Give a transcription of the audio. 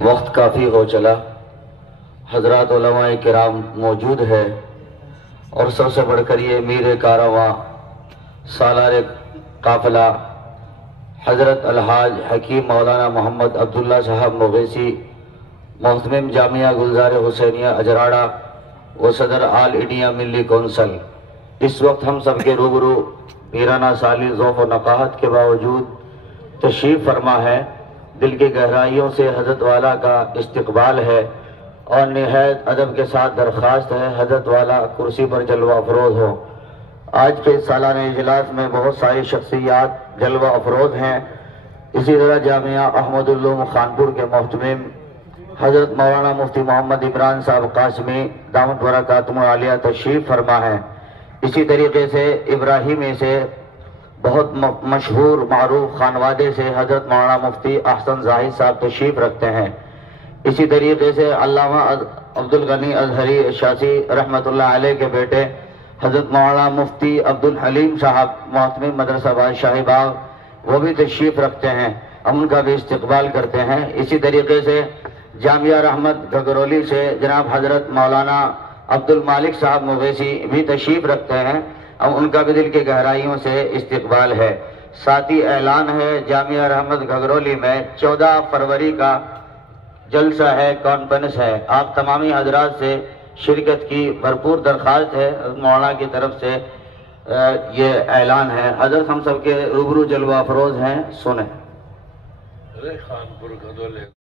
وقت کافی ہو چلا، حضرات علماء کرام موجود ہے، اور سب سے بڑھ کر یہ میر کارواں سالار قافلہ حضرت الحاج حکیم مولانا محمد عبداللہ صاحب مغیثی، محتمم جامعہ گلزار حسینیہ اجراڑا و صدر آل انڈیا ملی کونسل، اس وقت ہم سب کے روبرو پیرانہ سالی ذوق و نقاہت کے باوجود تشریف فرما ہے۔ دل کی گہرائیوں سے حضرت والا کا استقبال ہے اور نہایت ادب کے ساتھ درخواست ہے حضرت والا کرسی پر جلوہ افروز ہو۔ آج کے سالانہ اجلاس میں بہت ساری شخصیات جلوہ افروز ہیں۔ اسی طرح جامعہ احمد العلوم خانپور کے محتمم حضرت مولانا مفتی محمد عمران صاحب قاسمی دامت برکاتہم العالیہ تشریف فرما ہے۔ اسی طریقے سے ابراہیمی سے بہت مشہور معروف خانوادے سے حضرت مولانا مفتی احسن زاہد صاحب تشریف رکھتے ہیں۔ اسی طریقے سے علامہ عبدالغنی ازہری شاسی رحمۃ اللہ علیہ کے بیٹے حضرت مولانا مفتی عبدالحلیم صاحب محتمم مدرسہ بادشاہی باغ، وہ بھی تشریف رکھتے ہیں، ہم ان کا بھی استقبال کرتے ہیں۔ اسی طریقے سے جامعہ رحمت گھگرولی سے جناب حضرت مولانا عبدالمالک صاحب مغیثی بھی تشریف رکھتے ہیں، ہم ان کا بھی دل کی گہرائیوں سے استقبال ہے۔ ساتھ ہی اعلان ہے، جامعہ رحمت گھگرولی میں 14 فروری کا جلسہ ہے، کانفرنس ہے، آپ تمامی حضرات سے شرکت کی بھرپور درخواست ہے۔ مولانا کی طرف سے یہ اعلان ہے، حضرت ہم سب کے روبرو جلوہ افروز ہیں، سنیں۔